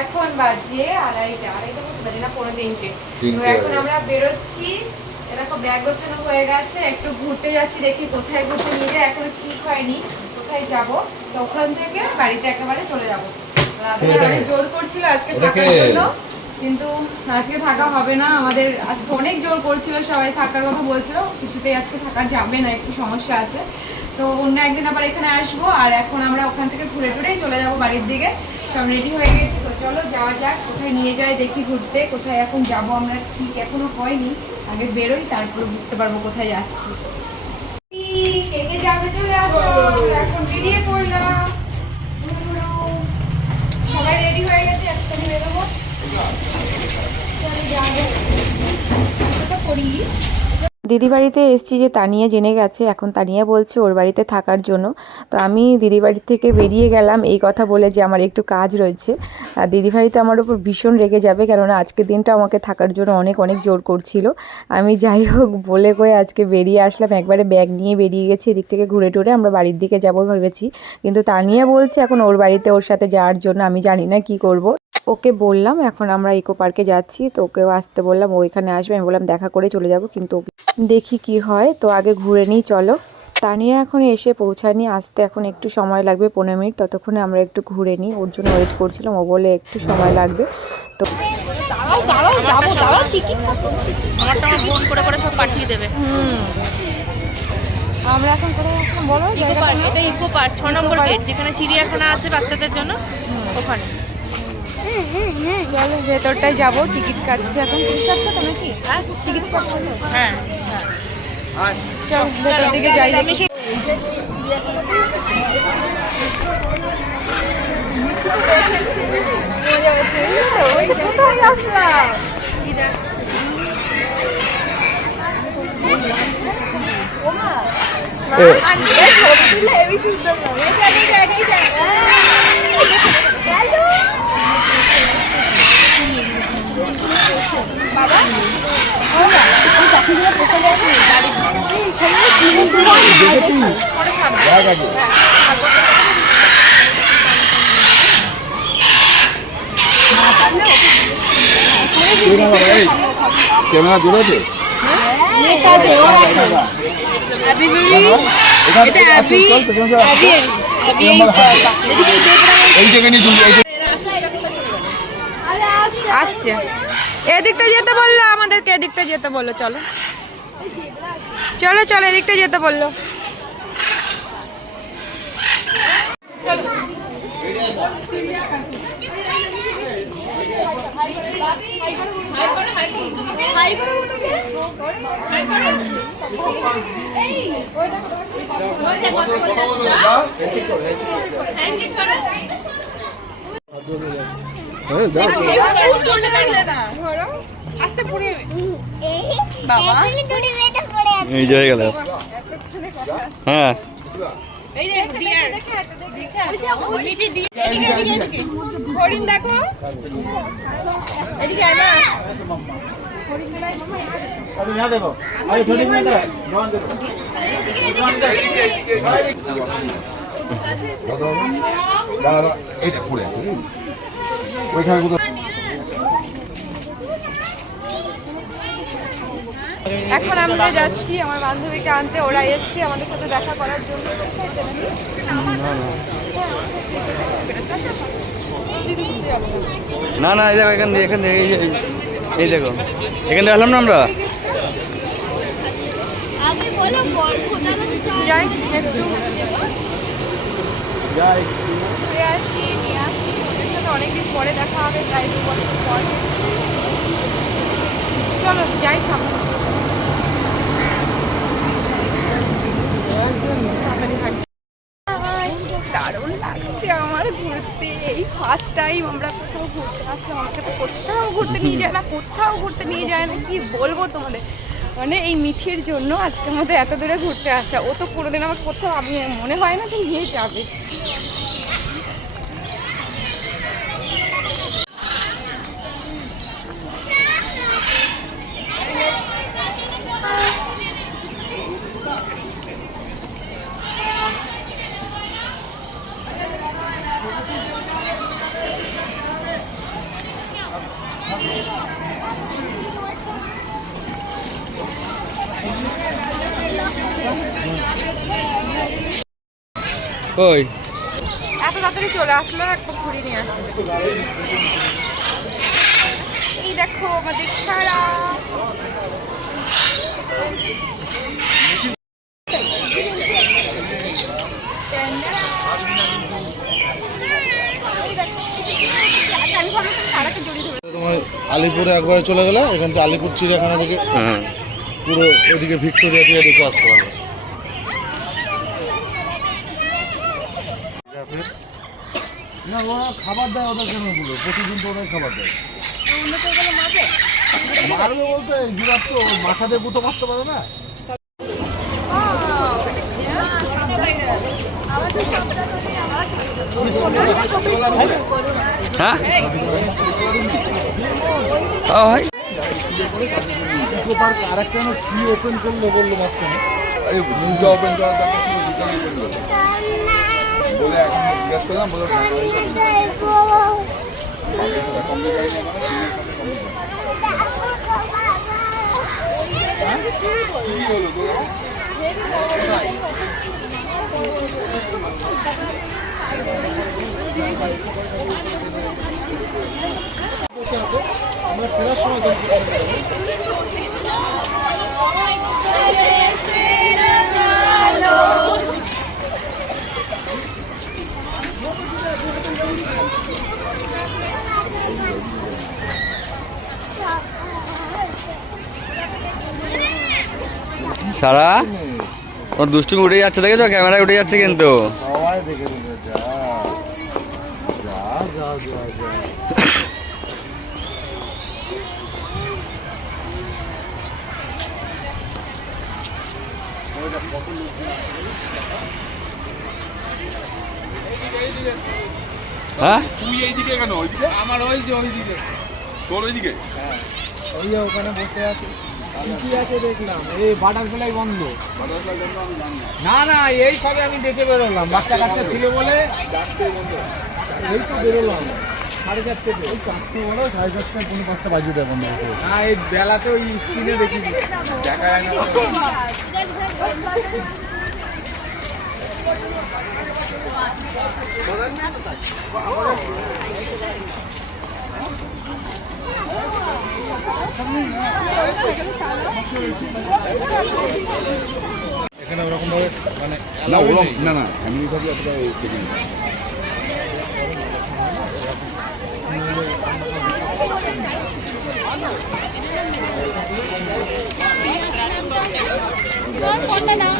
এখন বাজে আড়াইটা আড়াইটা বলতে বাজে না পনেরো তিনটে। তো এখন আমরা বেরোচ্ছি। এরকম ব্যাগ গোছানো হয়ে গেছে। একটু ঘুরতে যাচ্ছি দেখি কোথায় ঘুরতে নিয়ে যায় এখনও ঠিক হয়নি। কোথায় যাব? তো ওখান থেকে বাড়িতে একেবারে চলে যাব। অনেক জোর করছিল আজকে থাকার জন্য। কিন্তু আজকে থাকা হবে না। আমাদের আজকে অনেক জোর করছিল সবাই থাকার কথা বলছিল। কিছুতেই আজকে থাকা যাবে না একটু সমস্যা আছে। তো অন্য একদিন আবার এখানে আসব। আর এখন আমরা ওখান থেকে ঘুরে টুরেই চলে যাব বাড়ির দিকে। সব রেডি হয়ে গেছি। চলো, যাওয়া যাক, কোথায় নিয়ে যাই দেখি ঘুরতে, কোথায় এখন যাব আমরা ঠিক এখনও হয়নি। আগে বেরোই, তারপরে বুঝতে পারব কোথায় যাচ্ছি। কে যাবে, চলে এখন বেরিয়ে পড়লাম। সবাই রেডি হয়ে গেছে? বেরোবো। চলো করি। দিদি বাড়িতে এসছি যে তানিয়া জেনে গেছে, এখন তানিয়া বলছে ওর বাড়িতে থাকার জন্য। তো আমি দিদি বাড়ি থেকে বেরিয়ে গেলাম, এই কথা বলে যে আমার একটু কাজ রয়েছে। আর দিদি ভাই তো আমার উপর ভীষণ রেগে যাবে, কেননা আজকের দিনটা আমাকে থাকার জন্য অনেক অনেক জোর করছিল। আমি যাই হোক, বলে কয়ে আজকে বেরিয়ে আসলাম, একবারে ব্যাগ নিয়ে বেরিয়ে গেছি, এদিক থেকে ঘুরে টুরে আমরা বাড়ির দিকে যাব ভেবেছি। কিন্তু তানিয়া বলছে এখন ওর বাড়িতে ওর সাথে যাওয়ার জন্য, আমি জানি না কি করব। ওকে বললাম এখন আমরা ইকো পার্কে যাচ্ছি। তো ওকেও আসতে বললাম ও এখানে আসবে আমি বললাম দেখা করে চলে যাব। কিন্তু দেখি কি হয়। তো আগে ঘুরে নিই চলো। তানিয়া এখন এসে পৌঁছায়নি আসতে এখন একটু সময় লাগবে পনেরো মিনিট। ততক্ষণে আমরা একটু ঘুরে নিই। ওর জন্য ওয়েট করছিলাম ও বলে একটু সময় লাগবে। তো আমার ফোন করে করে সব পাঠিয়ে দেবে। আমরা এখন কোথায় আসলাম বলো? ইকো পার্ক এটা ইকো পার্ক ছ নম্বর গেট যেখানে চিড়িয়াখানা আছে বাচ্চাদের জন্য ওখানে। চলো ভেতরটায় যাব। টিকিট কাটছি এখন। টিকিট কাটছো তো নাকি? হ্যাঁ টিকিট কাটছো? হ্যাঁ। চলো ভেতর দিকে যাই আমি দেখি। ওই তো, কোথায় আসলাম? ক্যামেরা জোরে আছে এই জায়গায় নিয়ে জুড়ি এই যে- আসছে। এদিকটা যেতে বলল আমাদেরকে এদিকটা যেতে বলল চলো। চলো চলো এদিকটা যেতে বলল। হ্যাঁ, যাও। এই হয়ে গেল। হ্যাঁ। হরিণ দেখো? ওইখানে কোথাও এখন আমরা যাচ্ছি আমার বান্ধবীকে আনতে। ওরা এসছে আমাদের সাথে দেখা করার জন্য। না না এই দেখো এখান দিয়ে এখান দিয়ে এই দেখো। এখান দিয়ে আসলাম না আমরা? যাই একটু। ঘুরে আসি নিয়ে আসি ওদের সাথে অনেকদিন পরে দেখা হবে তাই দু বছর পর। চলো, যাই সামনে। দারুণ লাগছে আমার ঘুরতে। এই ফার্স্ট টাইম আমরা কোথাও ঘুরতে আসলাম, আমাকে তো কোথাও ঘুরতে নিয়ে যায় না, কোথাও ঘুরতে নিয়ে যায় না, কি বলব তোমাদের? মানে এই মিঠির জন্য আজকের মধ্যে এত দূরে ঘুরতে আসা। ও তো কোনোদিন আমার কোথাও, আমি, মনে হয় না যে নিয়ে যাবে। কই? এত তাড়াতাড়ি চলে আসলো ঘুরিয়ে নিয়ে আসলো। এই দেখো আমাদের সারা। আলিপুরে একবারে চলে গেলে এখান থেকে আলিপুর চিড়িয়াখানা থেকে পুরো ওইদিকে ভিক্টোরিয়া দিয়ে দেখে আসতে পারবে। না ওরা খাবার দেয় ওদের কেন ওগুলো। প্রতিদিন তো ওরাই খাবার দেয়। মারবে বলতে জিরাফ তো মাথা দিয়ে গুঁতো মারতে পারে না। হ্যাঁ? ও ভাই ইকো আর একটা কি ওপেন করল বলল মাঝখানে? ওপেন করার বলে এখন জিজ্ঞেস করলাম বলে হলো তোর আমরা ফেরার সময় দেখতে পারব। সারা? তোমার দুষ্টুমি উঠে যাচ্ছে দেখেছ? ক্যামেরায় উঠে যাচ্ছে কিন্তু। হ্যাঁ? তুই এইদিকে কেন? আমার ওই যে ওইদিকে। তোর ওইদিকে? ওই যে ওখানে বসে আছে। কি আছে দেখলাম? এই বাটারফ্লাই বন্ধ। না না না এই সবে আমি দেখে বেরোলাম। বাচ্চা কাচ্চা ছিল বলে এই তো বেরোলাম। সাড়ে চারটে ওই চারটে বলো সাড়ে চারটে পৌনে পাঁচটা বাজিয়ে দেয় বন্ধ না এই বেলাতে ওই স্ক্রিনে দেখি দেখা। যায় না। এখানে ওরকম ভাবে মানে না ওরকম না না ফ্যামিলি থাকলে এতটা চেকিং এখানে টেবিটাও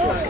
আমরা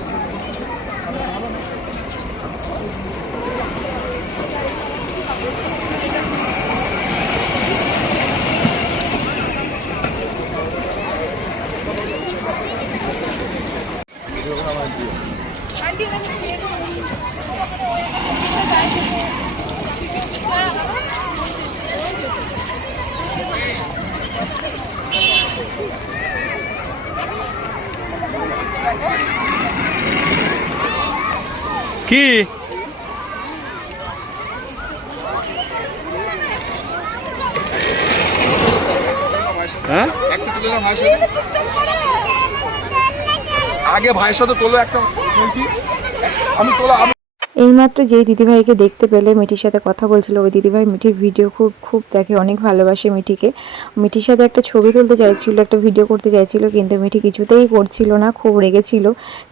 কি? হ্যাঁ? আগে ভাইয়ের সাথে তোলো একটা আমি তোলা এইমাত্র যেই দিদিভাইকে দেখতে পেলে মিঠির সাথে কথা বলছিল, ওই দিদিভাই মিঠির ভিডিও খুব খুব দেখে অনেক ভালোবাসে মিঠিকে। মিঠির সাথে একটা ছবি তুলতে চাইছিল, একটা ভিডিও করতে চাইছিল, কিন্তু মিঠি কিছুতেই করছিল না, খুব রেগেছিল।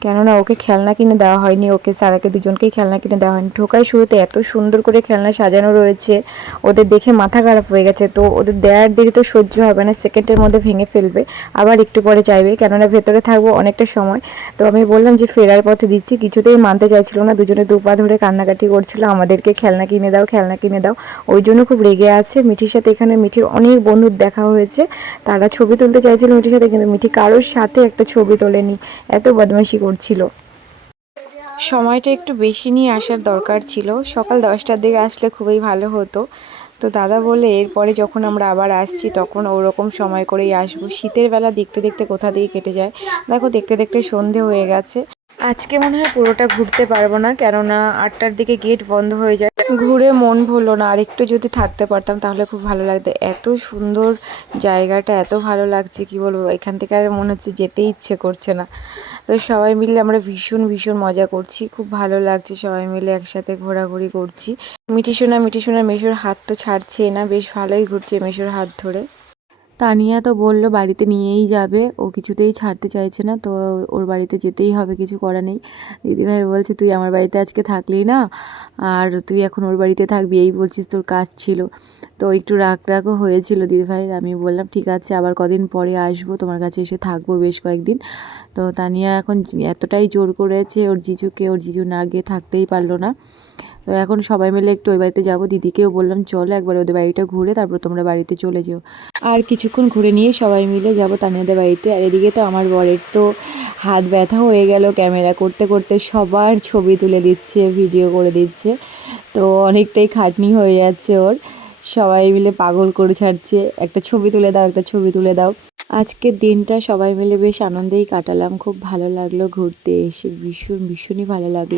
কেননা ওকে খেলনা কিনে দেওয়া হয়নি, ওকে সারাকে দুজনকেই খেলনা কিনে দেওয়া হয়নি। ঢোকায় শুরুতে এত সুন্দর করে খেলনা সাজানো রয়েছে, ওদের দেখে মাথা খারাপ হয়ে গেছে, তো ওদের দেয়ার দিকে তো সহ্য হবে না সেকেন্ডের মধ্যে ভেঙে ফেলবে, আবার একটু পরে চাইবে, কেননা ভেতরে থাকব অনেকটা সময়। তো আমি বললাম যে, ফেরার পথে দিচ্ছি। কিছুতেই মানতে চাইছিল না, দুজনে দু পা ধরে কান্নাকাটি করছিল, আমাদেরকে খেলনা কিনে দাও, খেলনা কিনে দাও। ওই জন্য খুব রেগে আছে। মিঠির সাথে এখানে মিঠির অনেক বন্ধুর দেখা হয়েছে। তারা ছবি তুলতে চাইছিল মিঠির সাথে, কিন্তু মিঠি কারোর সাথে একটা ছবি তোলেনি। এত বদমাইশি করছিল। সময়টা একটু বেশি নিয়ে আসার দরকার ছিল। সকাল দশটার দিকে আসলে খুবই ভালো হতো। তো দাদা বলে, এরপরে যখন আমরা আবার আসছি, তখন ওরকম সময় করেই আসব। শীতের বেলা দেখতে দেখতে কোথা দিয়ে কেটে যায়? দেখো, দেখতে দেখতে সন্ধে হয়ে গেছে। আজকে মনে হয় পুরোটা ঘুরতে পারব না, কেননা আটটার দিকে গেট বন্ধ হয়ে যায়। ঘুরে মন ভরলো না আর একটু যদি থাকতে পারতাম তাহলে খুব ভালো লাগতো। এত সুন্দর জায়গাটা, এত ভালো লাগছে, কি বলব? এখান থেকে আর মনে হচ্ছে যেতে ইচ্ছে করছে না। তো সবাই মিলে আমরা ভীষণ ভীষণ মজা করছি, খুব ভালো লাগছে সবাই মিলে একসাথে ঘোরাঘুরি করছি। মিটিশোনা মিটিশোনা মেশোর হাত তো ছাড়ছে না, বেশ ভালোই ঘুরছে মেশোর হাত ধরে। তানিয়া তো বলল বাড়িতে নিয়েই যাবে। ও কিছুতেই ছাড়তে চাইছে না, তো ওর বাড়িতে যেতেই হবে, কিছু করা নেই। দিদিভাই বলছে, তুই আমার বাড়িতে আজকে থাকলি না, আর তুই এখন ওর বাড়িতে থাকবি, এই বলছিস তোর কাজ ছিল। তো একটু রাগ রাগও হয়েছিল দিদিভাই। আমি বললাম, ঠিক আছে, আবার কদিন পরে আসব, তোমার কাছে এসে থাকব বেশ কয়েকদিন। তো তানিয়া এখন এতটাই জোর করেছে, ওর জিজুকে, ওর জিজু না গিয়ে থাকতেই পারল না। তো এখন সবাই মিলে একটু ওই বাড়িতে যাব। দিদিকেও বললাম, চলো একবার ওদের বাড়িটা ঘুরে তারপর তোমরা বাড়িতে চলে যেও। আর কিছুক্ষণ ঘুরে নিয়ে সবাই মিলে যাব তানিয়াদের বাড়িতে। আর এদিকে তো আমার বরের তো হাত ব্যথা হয়ে গেল, ক্যামেরা করতে করতে সবার ছবি তুলে দিচ্ছে, ভিডিও করে দিচ্ছে। তো অনেকটাই খাটনি হয়ে যাচ্ছে ওর। সবাই মিলে পাগল করে ছাড়ছে, একটা ছবি তুলে দাও, একটা ছবি তুলে দাও। আজকের দিনটা সবাই মিলে বেশ আনন্দেই কাটালাম। খুব ভালো লাগল ঘুরতে এসে, ভীষণ, ভীষণই ভালো লাগল।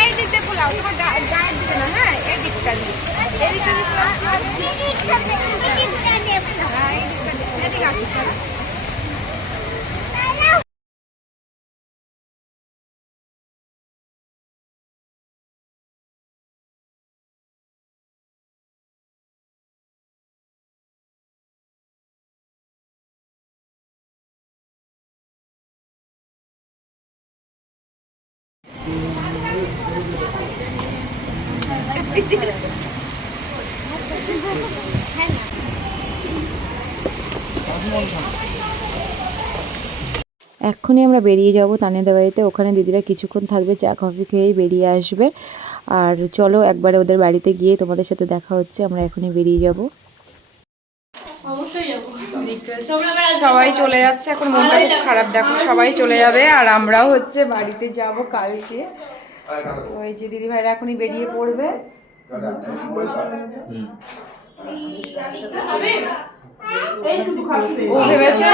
এই দিক দিয়ে পোলাও তোমার গায়ের দিকে না হ্যাঁ এই দিকটা দিয়ে এই দিকটা দিয়ে পোলাও হ্যাঁ এই দিকটা দিয়ে এদিকে আসিস না এক্ষুনি আমরা বেরিয়ে যাব তানিয়াদের বাড়িতে। ওখানে দিদিরা কিছুক্ষণ থাকবে, চা, কফি খেয়েই বেরিয়ে আসবে। আর চলো একবারে ওদের বাড়িতে গিয়ে তোমাদের সাথে দেখা হচ্ছে, আমরা এখনই বেরিয়ে যাব। সবাই চলে যাচ্ছে, এখন মনটা খুব খারাপ। দেখো, সবাই চলে যাবে, আর আমরাও হচ্ছে বাড়িতে যাব কালকে। ওই যে দিদি ভাইরা এখনই বেরিয়ে পড়বে। ও ভেবেছে?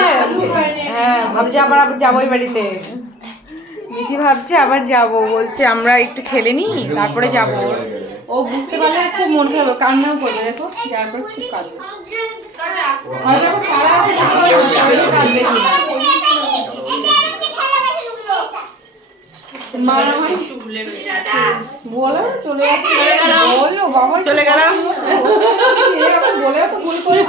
হ্যাঁ ভাবছে আবার আবার যাব ওই বাড়িতে। মিঠি ভাবছে আবার যাব বলছে আমরা একটু খেলে নি তারপরে যাব। ও বুঝতে পারলে খুব মন খারাপ কান্নাও করবে দেখো যার পর খুব কাঁদবে। আর সারা কাঁদবে কি মারা বলো চলে বলো বাবা চলে গেলাম। বলে তো ভুল করে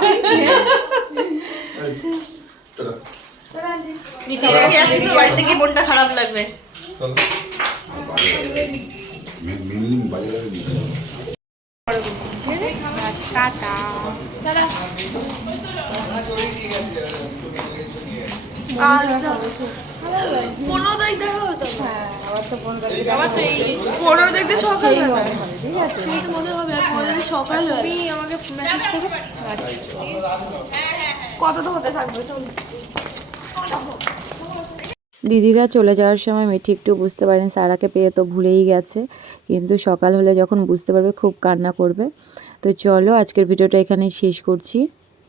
বাড়িতে গিয়ে মনটা খারাপ লাগবে। পনেরো তারিখ দেখা হতো আবার তো এই পনেরো তারিখ দিয়ে সকাল হবে। সেইটা মনে হবে আর পনেরো তারিখ সকাল তুমি আমাকে মেসেজ করো। কত তো হতে থাকবে চল। দিদিরা চলে যাওয়ার সময় মেঠি একটু বুঝতে পারেন সারাকে পেয়ে তো ভুলেই গেছে। কিন্তু সকাল হলে যখন বুঝতে পারবে খুব কান্না করবে। তো চলো আজকের ভিডিওটা এখানেই শেষ করছি।